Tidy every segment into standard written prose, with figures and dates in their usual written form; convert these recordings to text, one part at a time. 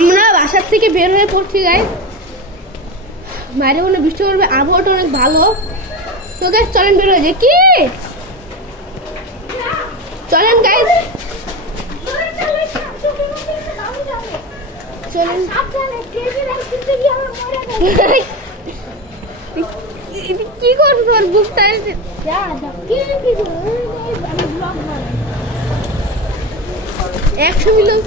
আমরা বাসার থেকে বের হয়ে পড়ছি গাইস, বাইরে কোনো বৃষ্টি পড়বে, আবহাওয়াটা অনেক ভালো। তো গাইস চলেন বের হয়ে যাই। কি চলেন গাইস, চলেন। কি করছো আর বুকটা 100 মিলিয়ন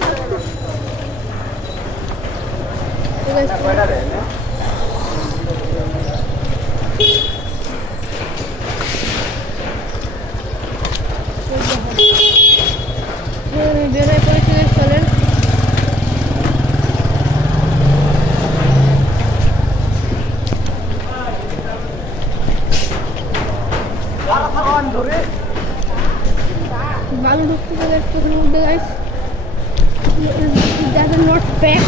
বের হয়ে পড়েছি। চলেন বালু ঢুকতে গেলে চোখের মধ্যে গাইস নট প্যাক,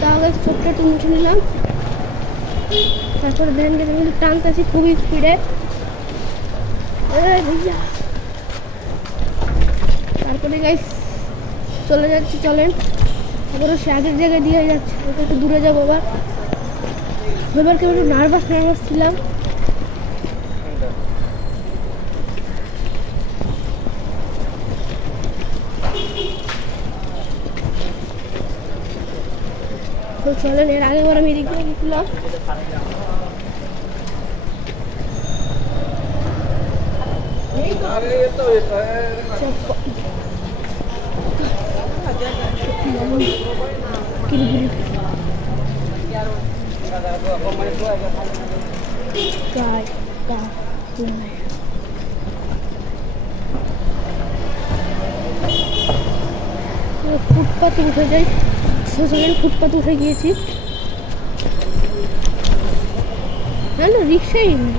তাহলে ছোট্ট একটু মুছে নিলাম। তারপরে দেখেন গেছে কিন্তু টানতেছি খুবই স্পিডে। তারপরে গাইস চলে যাচ্ছি। চলেন আবারও সে আগের জায়গায় দিয়ে যাচ্ছে, ওটা একটু দূরে যাবো। এবার কেউ একটু নার্ভাস ছিলাম। তো চলেন, এর আগে আমি এদিক দিয়ে গেছিলাম। ফুটপাতে উঠে যাই। ফুটপাতে উঠে গিয়েছি। না না রিক্সাই নেই।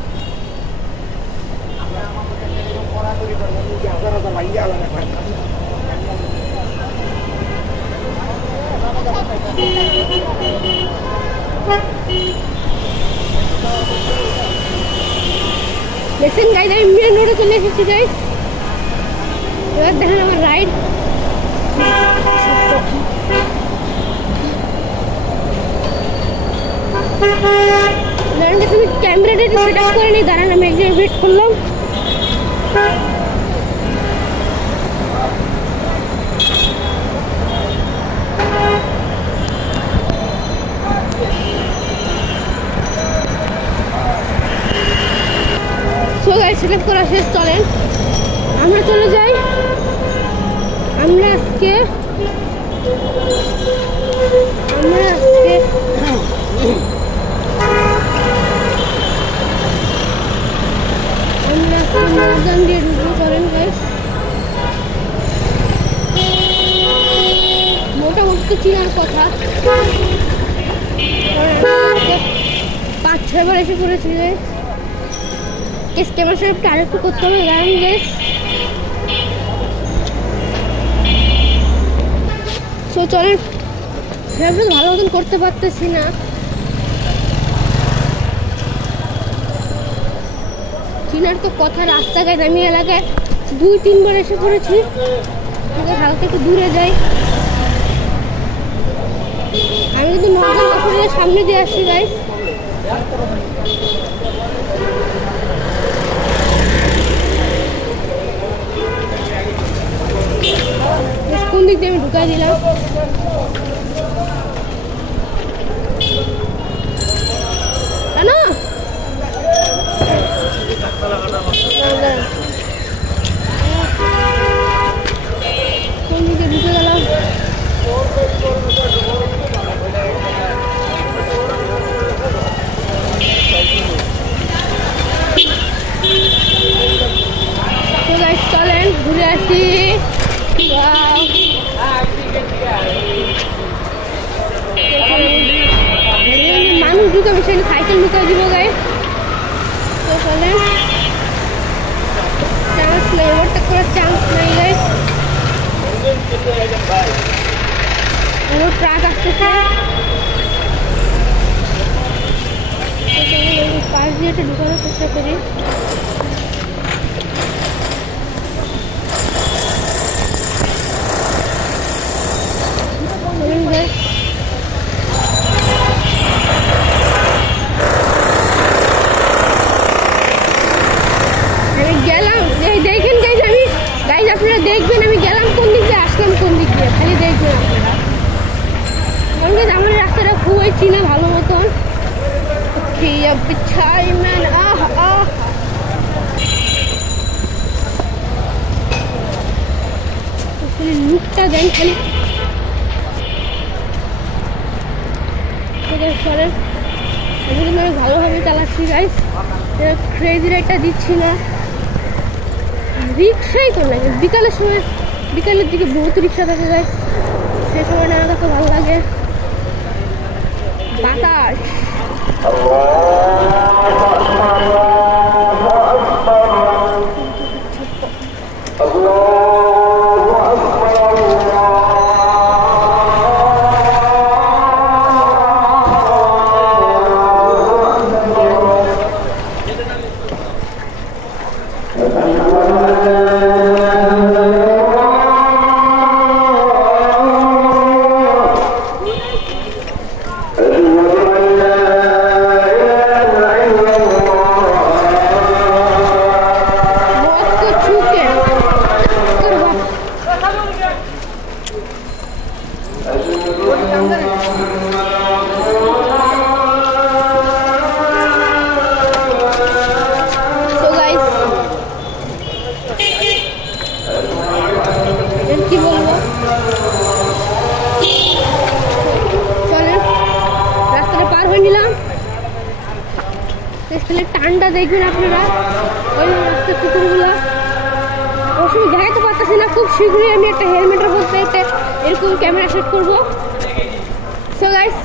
দেখছেন গাইজ আমি মেন রোডে চলে এসেছি গাইজ। এবার দেখেন আমার রাইড। আমি ক্যামেরাটা একটু সেট আপ করে নিই, দাঁড়ান আমি এক জায়গায় ওয়েট করলাম। সেট আপ করা শেষ। চলেন আমরা চলে যাই। আমরা আজকে ময়দান দিয়ে ঢুকবো। করেন গাইস মোটামুটি তো চিনার কথা, 5-6 বার এসে পড়েছি গাইস। ক্যামেরা সেটআপটা আরেকটু করতে হবে গাইস। সো চলেন, সেটআপটা ভালো মতন করতে পারতেছি না। চিনার তো কথা, রাস্তাঘাট আমি এলাকায় 2-3 বার এসে পড়েছি। হালকা একটু দূরে যাই। আমি কিন্তু নর্দার্ন হসপিটালের সামনে দিয়ে আসছি গাইস। কোন দিক দিয়ে আমি ঢুকাই দিলাম। না কোন দিকে ঢুকে গেলাম। চলেন ঘুরে আসি। মানুষ ঢুকাবে, সেখানে সাইকেল ঢুকাই দিব গায়ে। তো চলেন, চান্স নেই, ওভারটেক করার চান্স নেই গাইস। ট্রাক আসতেছে, পাশ দিয়ে একটা ঢুকানোর চেষ্টা করি। পাচ্ছি না ভালো মতন। লুকটা দেন খালি। চলেন, আমি কিন্তু অনেক ভালোভাবে চালাচ্ছি গাইস, ক্রেজি রাইডটা দিচ্ছি না, রিক্সাই তো লাগে। বিকালের দিকে বহুত রিক্সা থাকে গাইস, সে সময় আমার কাছে ভালো লাগে। বাতাস কি বলবো, চলেন রাস্তাটা পার হয়ে নিলাম। টানটা দেখবেন আপনারা, ওই রাস্তার কুকুরগুলো ওর দেখাতে পারতেছি না। খুব শীঘ্রই আমি একটা হেলমেটের মধ্যে একটা এরকম ক্যামেরা সেট করবো। সো গাইস,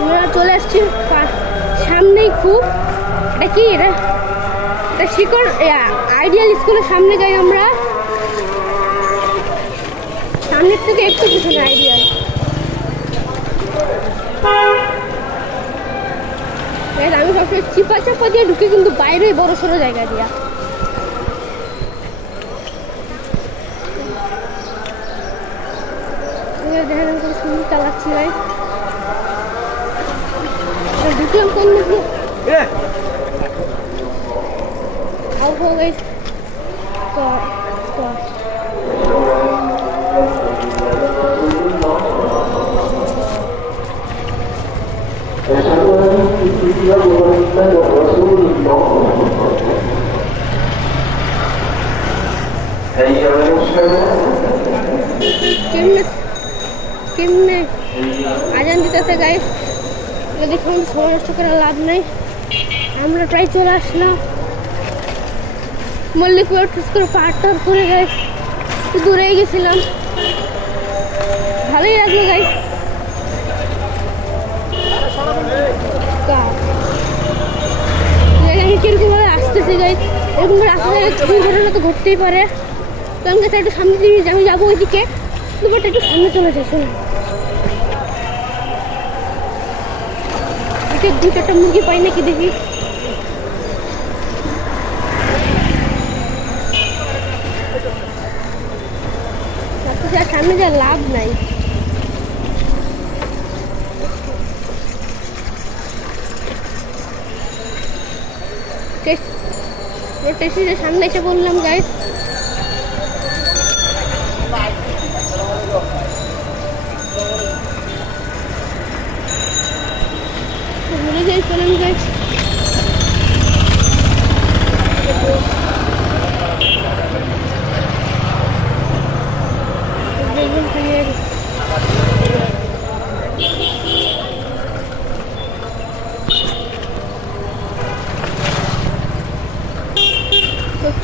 আমরা চলে আসছি সামনেই। খুব এটা কি, এটা শিকড় আইডিয়াল স্কুলের সামনে যাই আমরা, সামনের থেকে একটু পিছনে আইডিয়াল। আমি সবসময় চিপা চাপা দিয়ে ঢুকে, কিন্তু বাইরে বড় সড়ো জায়গা দিয়া। দেখেন আমি কত সুন্দর চালাচ্ছি ভাই। ঢুকলাম কোন দিকে কেমনে আজান দিতেছে গাইস, দেখুন সময় নষ্ট করার লাভ নাই। আমরা প্রায় চলে আসলাম মল্লিকপুর পাহাড়টার করে গাইস, দূরেই গেছিলাম, ভালোই লাগলো গাইস। কিরকম ভাবে আসতেছি গাইস, এরকম রাস্তায় দুর্ঘটনা তো ঘটতেই পারে। তো আমি একটু সামনে দিয়ে আমি যাবো ওইদিকে, দুপুরটা একটু সামনে চলে যায়। শোনো, দু চারটা মুরগি পাই নাকি দেখি। সামনে যা লাভ নাই, স্টেশনের সামনে এসে বললাম গাইস। ভুলে যাই চলেন গাইস,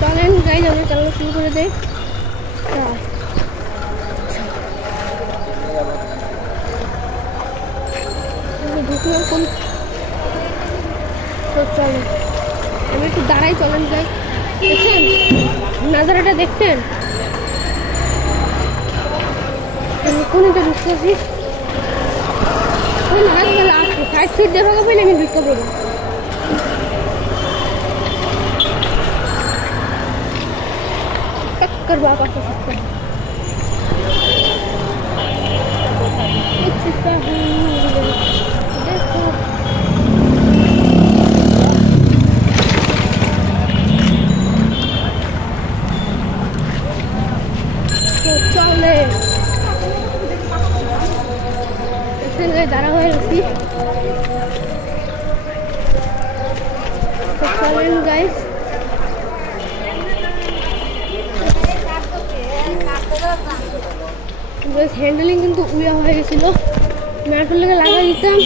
চলেন গাইস আমি চালানো শুরু করে দেয়। ঢুকলাম কোন, তো চলেন আমি একটু দাঁড়াই। চলেন যাই, দেখছেন নাজারাটা, দেখছেন কোনটা ঢুকতেছি, কোন হাতবেলা আসছে সাইড সিট দেখা পাবে না, আমি ঢুকতে পারবো। टक्कर बाप आ सकता है। देखो तो चले দাঁড়া হয়ে গেছি। চলেন গাইস, হ্যান্ডেলিং কিন্তু উইয়া হয়ে গেছিল, ম্যাটের লেগে লাগাই দিতাম।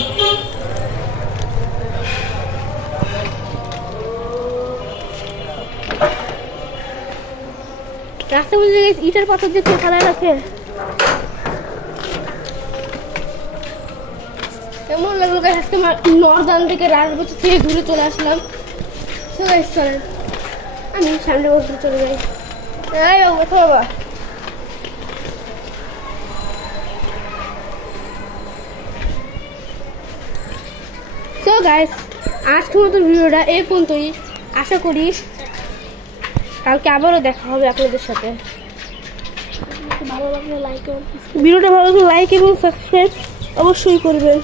রাস্তা বলতে ইটার পাথর দিয়ে খেলা রাখে, এমন লাগলো আজকে নর্দান থেকে রাজবছর থেকে ঘুরে চলে আসলাম। চলেন আমি সামনে বসে চলে যাই। বাবা সো গাইস, আজকের মতো ভিডিওটা এই পর্যন্তই। আশা করি কালকে আবারও দেখা হবে আপনাদের সাথে। ভিডিওটা ভালো লাগলে লাইক এবং সাবস্ক্রাইব অবশ্যই করবেন।